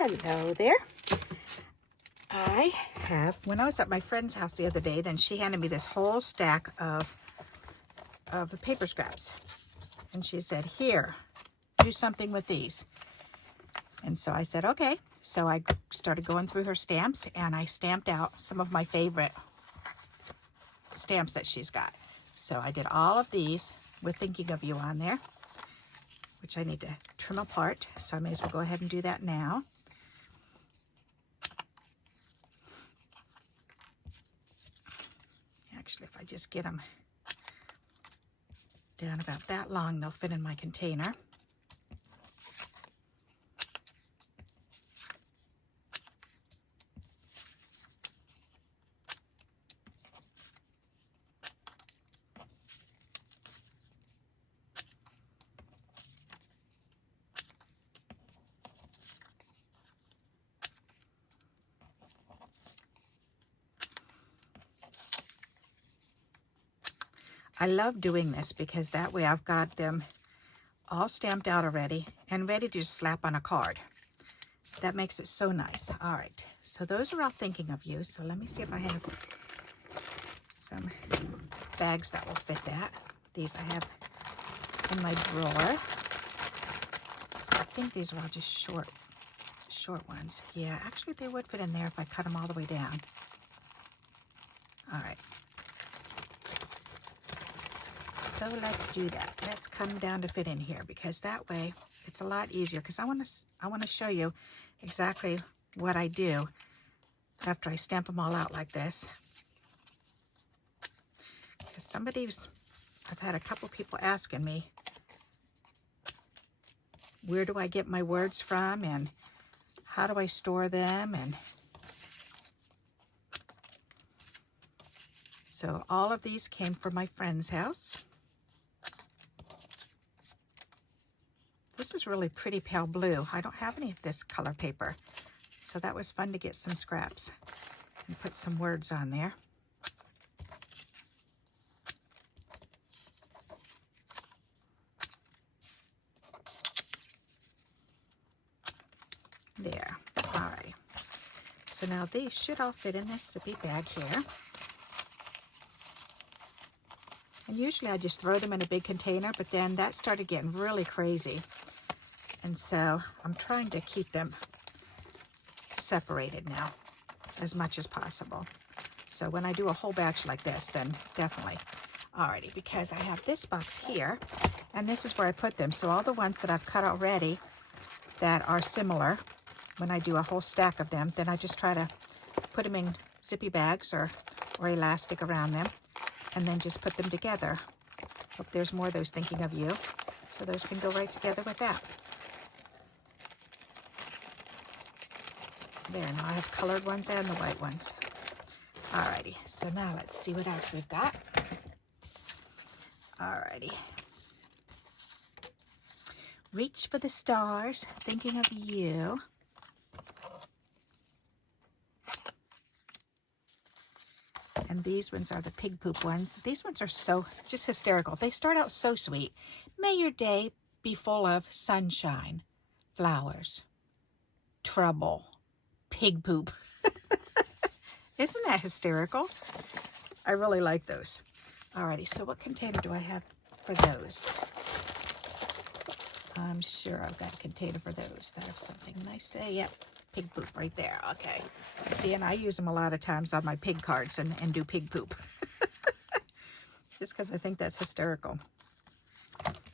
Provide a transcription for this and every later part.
Hello there. I have, when I was at my friend's house the other day, then she handed me this whole stack of paper scraps. And she said, here, do something with these. And so I said, okay. So I started going through her stamps and I stamped out some of my favorite stamps that she's got. So I did all of these with Thinking of You on there, which I need to trim apart. So I may as well go ahead and do that now. Actually, if I just get them down about that long, they'll fit in my container. I love doing this because that way I've got them all stamped out already and ready to just slap on a card. That makes it so nice. All right, so those are all Thinking of You. So let me see if I have some bags that will fit that. These I have in my drawer. So I think these are all just short ones. Yeah, actually they would fit in there if I cut them all the way down. All right. So let's do that. Let's cut them down to fit in here because that way it's a lot easier, because I want to show you exactly what I do after I stamp them all out like this. Because I've had a couple people asking me, where do I get my words from and how do I store them? And so all of these came from my friend's house. This is really pretty pale blue. I don't have any of this color paper. So that was fun to get some scraps and put some words on there. There, all right. So now these should all fit in this zippy bag here. And usually I just throw them in a big container, but then that started getting really crazy. And so I'm trying to keep them separated now as much as possible. So when I do a whole batch like this, then definitely. Alrighty, because I have this box here, and this is where I put them. So all the ones that I've cut already that are similar, when I do a whole stack of them, then I just try to put them in zippy bags or elastic around them, and then just put them together. Hope there's more of those Thinking of You, so those can go right together with that. There, now I have colored ones and the white ones. Alrighty, so now let's see what else we've got. Alrighty. Reach for the Stars, Thinking of You. And these ones are the pig poop ones. These ones are so just hysterical. They start out so sweet. May your day be full of sunshine, flowers, trouble, pig poop. Isn't that hysterical? I really like those. Alrighty, so what container do I have for those? I'm sure I've got a container for those that have something nice today. Yep, pig poop right there. Okay. See, and I use them a lot of times on my pig cards and do pig poop. Just because I think that's hysterical.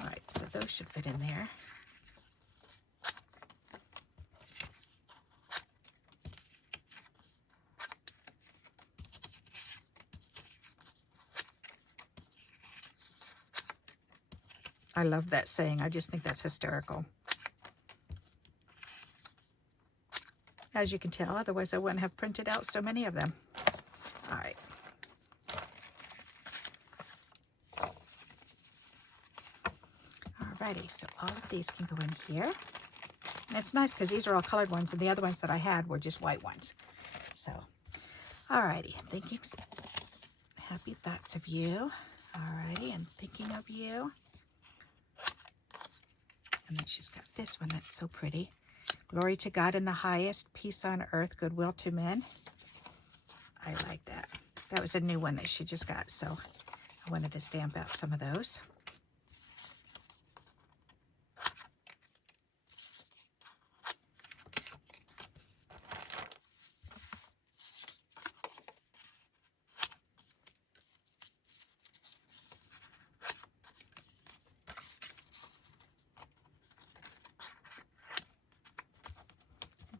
Alright, so those should fit in there. I love that saying. I just think that's hysterical. As you can tell, otherwise I wouldn't have printed out so many of them. All right. Alrighty, so all of these can go in here. And it's nice because these are all colored ones and the other ones that I had were just white ones. So, alrighty, thinking happy thoughts of you. Alrighty, and Thinking of You. And then she's got this one that's so pretty. Glory to God in the highest, peace on earth, goodwill to men. I like that. That was a new one that she just got, so I wanted to stamp out some of those.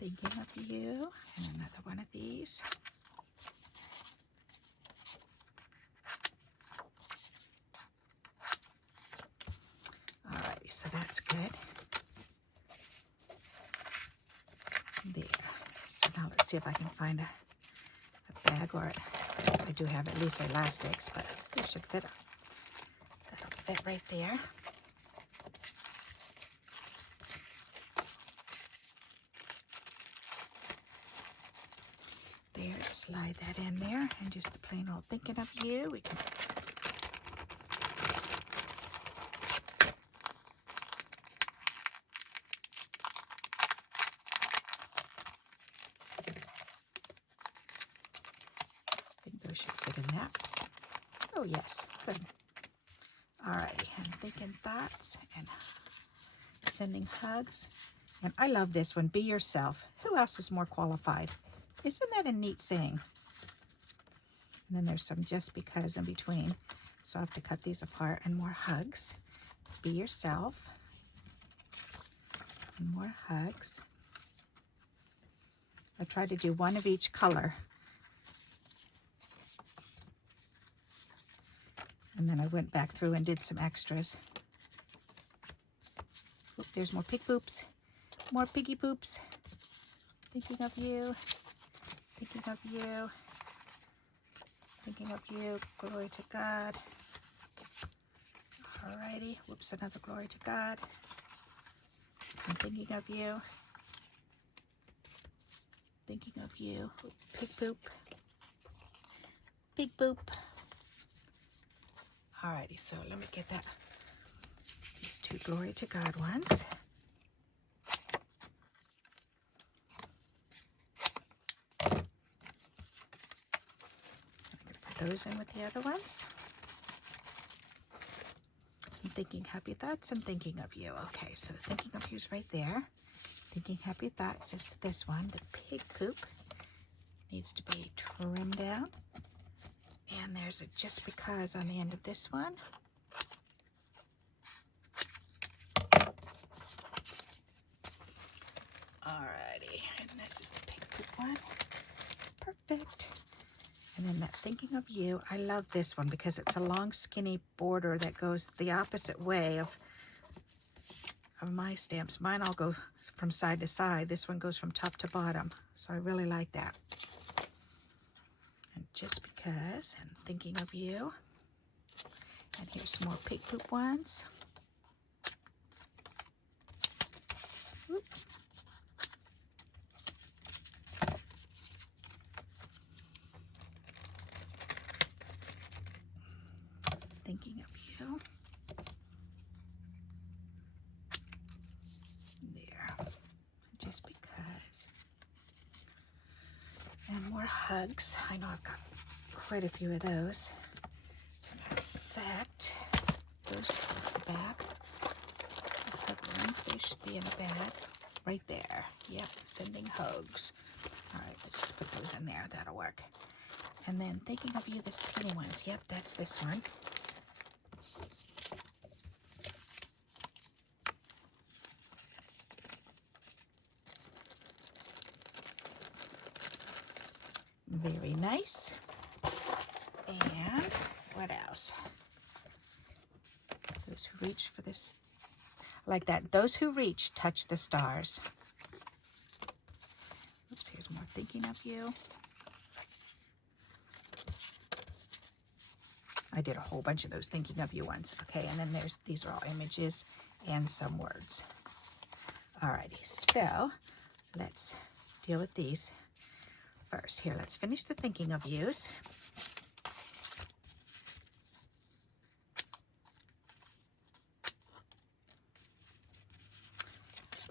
Thinking of you, and another one of these. Alrighty, so that's good. There. So now let's see if I can find a bag, or I do have at least elastics, but this should fit. That'll fit right there. There, slide that in there, and just the plain old thinking of you. We can should fit in that. Oh yes, good. Alrighty, and thinking thoughts and sending hugs. And I love this one, be yourself. Who else is more qualified? Isn't that a neat saying? And then there's some just because in between. So I have to cut these apart. And more hugs. Be yourself. And more hugs. I tried to do one of each color. And then I went back through and did some extras. Oop, there's more pig boops. More piggy boops. Thinking of you. Thinking of you. Thinking of you. Glory to God. Alrighty. Whoops, another glory to God. I'm thinking of you. Thinking of you. Pig boop. Big boop. Alrighty, so let me get that. These two glory to God ones. I'm going to put those in with the other ones. I'm thinking happy thoughts and thinking of you. Okay, so the thinking of you is right there. Thinking happy thoughts is this one. The pig poop needs to be trimmed down. And there's a just because on the end of this one. Alrighty, and this is the pink poop one. Perfect. And then that thinking of you, I love this one because it's a long skinny border that goes the opposite way of my stamps. Mine all go from side to side. This one goes from top to bottom. So I really like that. Just because, and thinking of you. And here's some more pig poop ones. Oop. Thinking of you. There. Just because. And more hugs. I know I've got quite a few of those. As a matter of fact, those are towards the back. The hug ones, they should be in the bag. Right there. Yep, sending hugs. Alright, let's just put those in there. That'll work. And then thinking of you, the skinny ones. Yep, that's this one. Very nice. And what else? Those who reach for this, like that. Those who reach touch the stars. Oops, here's more thinking of you. I did a whole bunch of those thinking of you ones. Okay, and then these are all images and some words. Alrighty, so let's deal with these first. Here, let's finish the thinking of yous.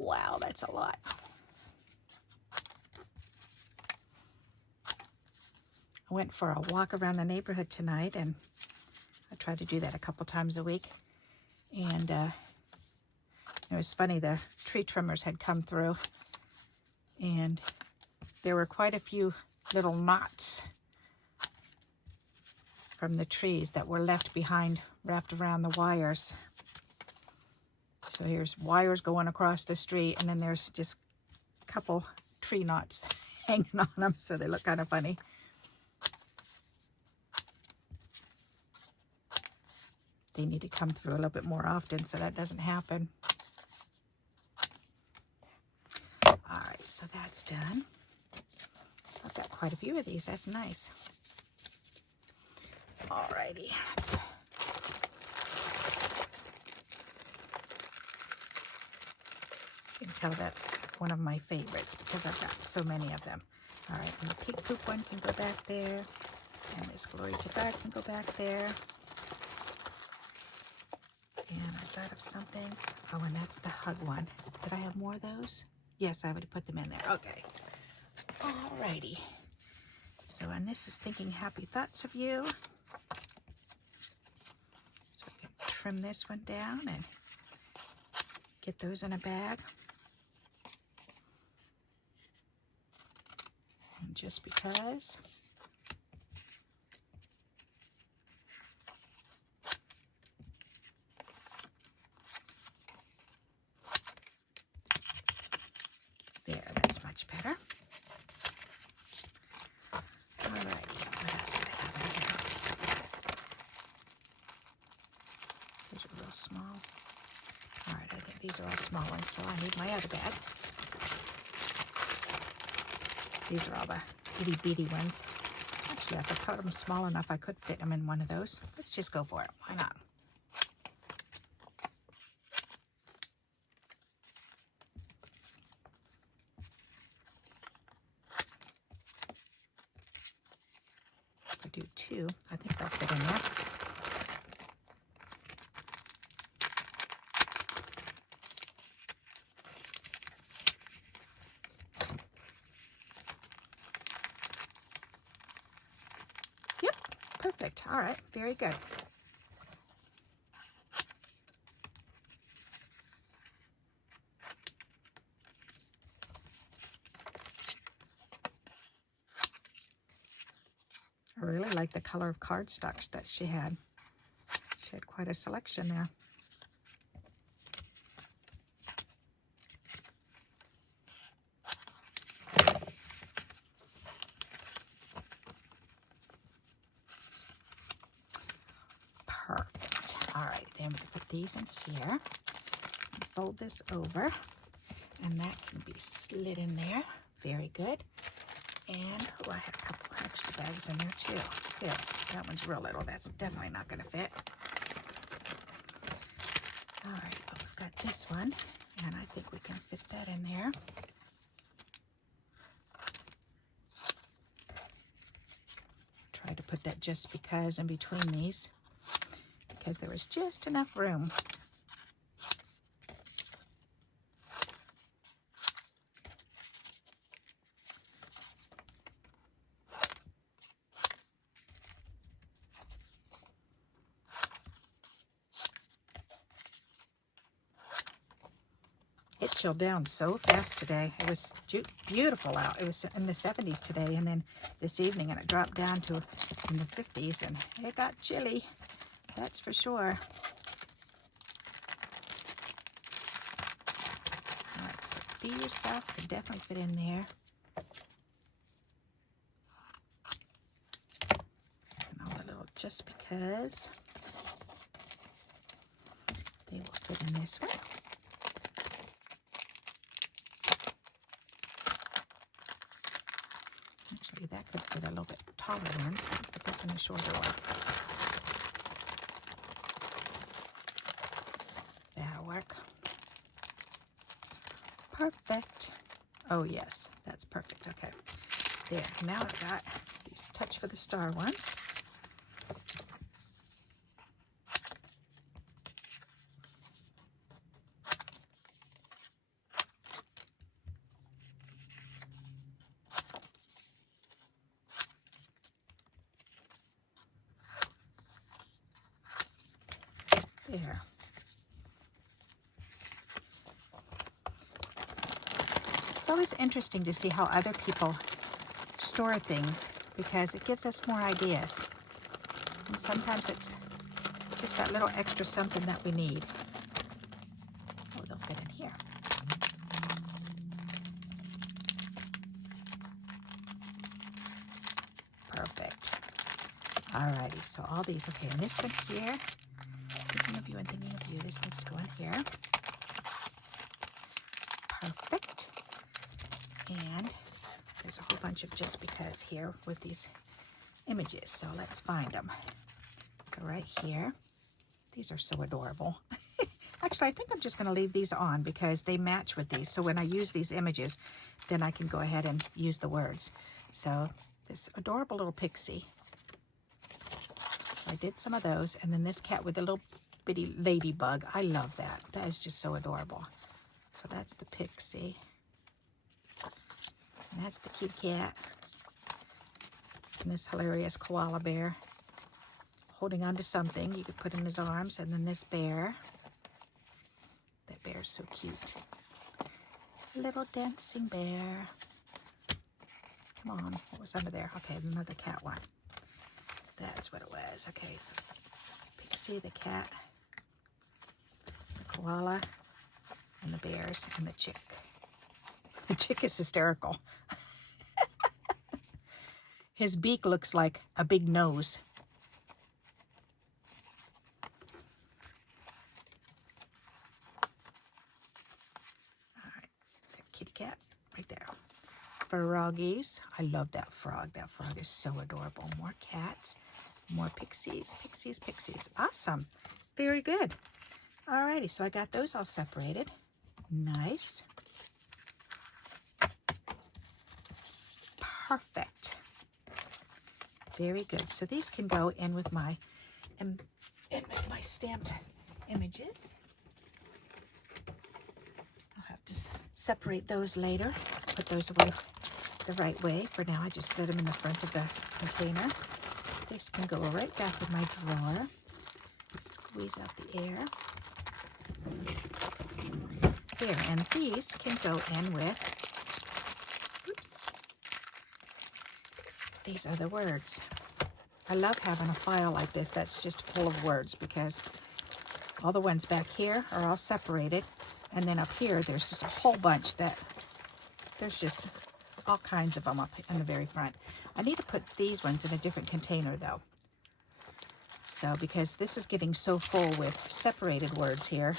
Wow, that's a lot. I went for a walk around the neighborhood tonight, and I try to do that a couple times a week. And it was funny, the tree trimmers had come through, and there were quite a few little knots from the trees that were left behind, wrapped around the wires. So here's wires going across the street, and then there's just a couple tree knots hanging on them, so they look kind of funny. They need to come through a little bit more often so that doesn't happen. All right, so that's done. I've got quite a few of these. That's nice. All righty. You can tell that's one of my favorites because I've got so many of them. All right, and the pig poop one can go back there. And Miss Glory to God can go back there. And I thought of something. Oh, and that's the hug one. Did I have more of those? Yes, I would have put them in there. Okay. Alrighty. So, and this is thinking happy thoughts of you. So we can trim this one down and get those in a bag. And just because. There, that's much better. Alrighty, what else do I have in here? These are real small. Alright, I think these are all small ones, so I need my other bag. These are all the itty bitty ones. Actually, if I cut them small enough, I could fit them in one of those. Let's just go for it. Why not? If I do two, I think they'll fit in there. Yep, perfect. All right, very good. I really like the color of cardstocks that she had. She had quite a selection there. Perfect. All right, then we can put these in here. Fold this over, and that can be slid in there. Very good. And oh, I have a couple extra bags in there too. There, that one's real little. That's definitely not going to fit. All right, but we've got this one, and I think we can fit that in there. Try to put that just because in between these, because there was just enough room. It chilled down so fast today. It was beautiful out. It was in the 70s today, and then this evening, and it dropped down to in the 50s, and it got chilly. That's for sure. All right, so Be Yourself could definitely fit in there. And all the little just because. They will fit in this one. Actually, that could fit a little bit taller ones. Put this in the shorter one. That'll work. Perfect. Oh yes, that's perfect. Okay. There. Now I've got these Touch for the Star ones. always interesting to see how other people store things because it gives us more ideas. And sometimes it's just that little extra something that we need. Oh, they'll fit in here. Perfect. Alrighty, so all these, okay, and this one here, thinking of you and thinking of you, this needs to go in here. Perfect. And there's a whole bunch of just because here with these images, so let's find them. So right here, these are so adorable. Actually, I think I'm just going to leave these on because they match with these, so when I use these images, then I can go ahead and use the words. So this adorable little pixie. So I did some of those, and then this cat with the little bitty ladybug. I love that. That is just so adorable. So that's the pixie. And that's the kitty cat. And this hilarious koala bear holding on to something you could put in his arms. And then this bear. That bear's so cute. Little dancing bear. Come on, what was under there? Okay, another cat one. That's what it was. Okay, so Pixie, the cat, the koala, and the bears, and the chick. The chick is hysterical. His beak looks like a big nose. All right, kitty cat right there. Froggies. I love that frog. That frog is so adorable. More cats, more pixies, pixies, pixies. Awesome. Very good. Alrighty, so I got those all separated. Nice. Perfect. Very good. So these can go in with my stamped images. I'll have to separate those later. Put those away the right way. For now, I just slid them in the front of the container. This can go right back in my drawer. Squeeze out the air. There, and these can go in with, oops, these other words. I love having a file like this that's just full of words because all the ones back here are all separated. And then up here, there's just a whole bunch that, there's just all kinds of them up in the very front. I need to put these ones in a different container though. So, because this is getting so full with separated words here.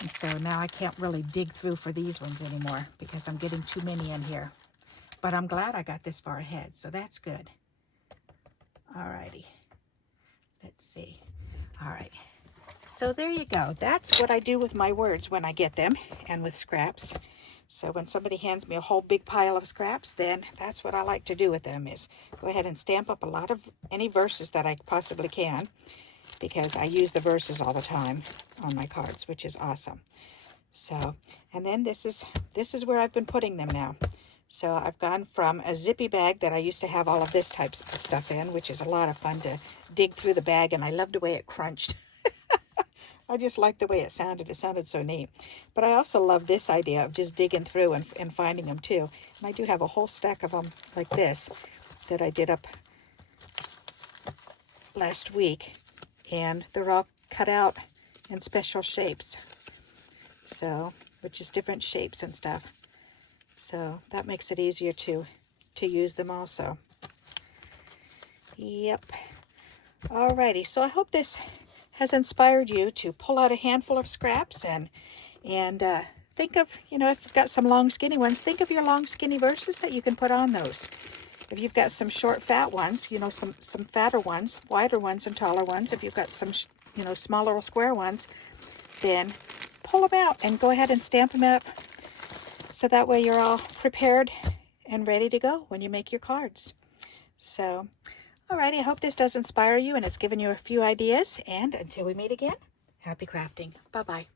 And so now I can't really dig through for these ones anymore because I'm getting too many in here. But I'm glad I got this far ahead, so that's good. Alrighty. Let's see. Alright. So there you go. That's what I do with my words when I get them and with scraps. So when somebody hands me a whole big pile of scraps, then that's what I like to do with them is go ahead and stamp up a lot of any verses that I possibly can because I use the verses all the time on my cards, which is awesome. So, and then this is where I've been putting them now. So I've gone from a zippy bag that I used to have all of this type of stuff in, which is a lot of fun to dig through the bag, and I love the way it crunched. I just like the way it sounded. It sounded so neat. But I also love this idea of just digging through and finding them too. And I do have a whole stack of them like this that I did up last week. And they're all cut out in special shapes. So, which is different shapes and stuff. So that makes it easier to use them also. Yep. Alrighty, so I hope this has inspired you to pull out a handful of scraps and think of, you know, if you've got some long skinny ones, think of your long skinny verses that you can put on those. If you've got some short fat ones, you know, some fatter ones, wider ones and taller ones, if you've got some, you know, small little square ones, then pull them out and go ahead and stamp them up so that way you're all prepared and ready to go when you make your cards. So, alrighty, I hope this does inspire you and it's given you a few ideas. And until we meet again, happy crafting. Bye-bye.